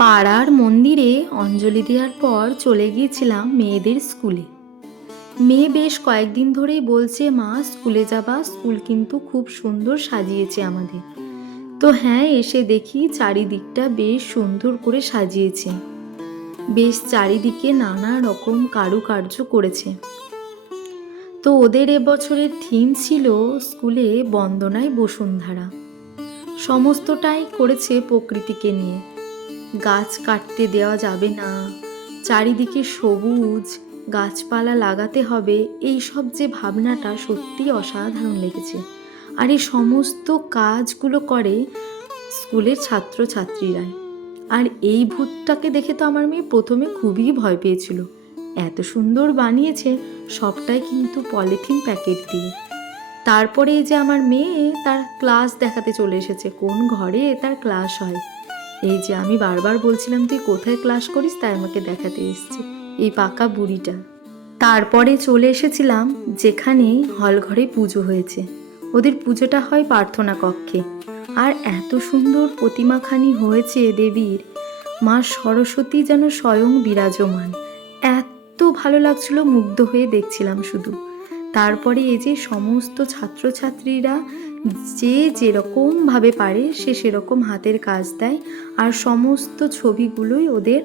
পাড়ার মন্দিরে অঞ্জলি দেওয়ার পর চলে গিয়েছিলাম মেয়েদের স্কুলে। মেয়ে বেশ কয়েকদিন ধরেই বলছে, মা স্কুলে যাবা, স্কুল কিন্তু খুব সুন্দর সাজিয়েছে আমাদের। তো হ্যাঁ, এসে দেখি চারিদিকটা বেশ সুন্দর করে সাজিয়েছে, বেশ চারিদিকে নানা রকম কারুকার্য করেছে। তো ওদের এবছরের থিম ছিল স্কুলে বন্দনায় বসুন্ধরা। সমস্তটাই করেছে প্রকৃতিকে নিয়ে। গাছ কাটতে দেওয়া যাবে না, চারিদিকে সবুজ গাছপালা লাগাতে হবে, এই সব যে ভাবনাটা সত্যি অসাধারণ লেগেছে। আর এই সমস্ত কাজগুলো করে স্কুলের ছাত্রছাত্রীরাই। আর এই ভূতটাকে দেখে তো আমার মেয়ে প্রথমে খুবই ভয় পেয়েছিল। এত সুন্দর বানিয়েছে, সবটাই কিন্তু পলিথিন প্যাকেট দিয়ে। তারপরে এই যে আমার মেয়ে তার ক্লাস দেখাতে চলে এসেছে, কোন ঘরে তার ক্লাস হয়। এই যে আমি বারবার বলছিলাম তুই কোথায় ক্লাস করিস, তাই আমাকে দেখাতে এসছে এই পাকা বুড়িটা। তারপরে চলে এসেছিলাম যেখানে হল ঘরে পুজো হয়েছে। ওদের পুজোটা হয় প্রার্থনা কক্ষে। আর এত সুন্দর প্রতিমাখানি হয়েছে দেবীর, মা সরস্বতী যেন স্বয়ং বিরাজমান। এত ভালো লাগছিল, মুগ্ধ হয়ে দেখছিলাম শুধু। তারপরে এই যে সমস্ত ছাত্রছাত্রীরা যে যেরকমভাবে পারে সে সেরকম হাতের কাজ দেয়, আর সমস্ত ছবিগুলোই ওদের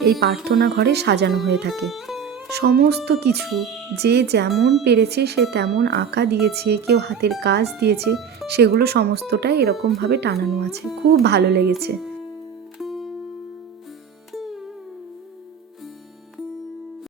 এই প্রার্থনা ঘরে সাজানো হয়ে থাকে। সমস্ত কিছু যে যেমন পেরেছে সে তেমন আঁকা দিয়েছে, কেউ হাতের কাজ দিয়েছে, সেগুলো সমস্তটাই এরকমভাবে টানানো আছে। খুব ভালো লেগেছে।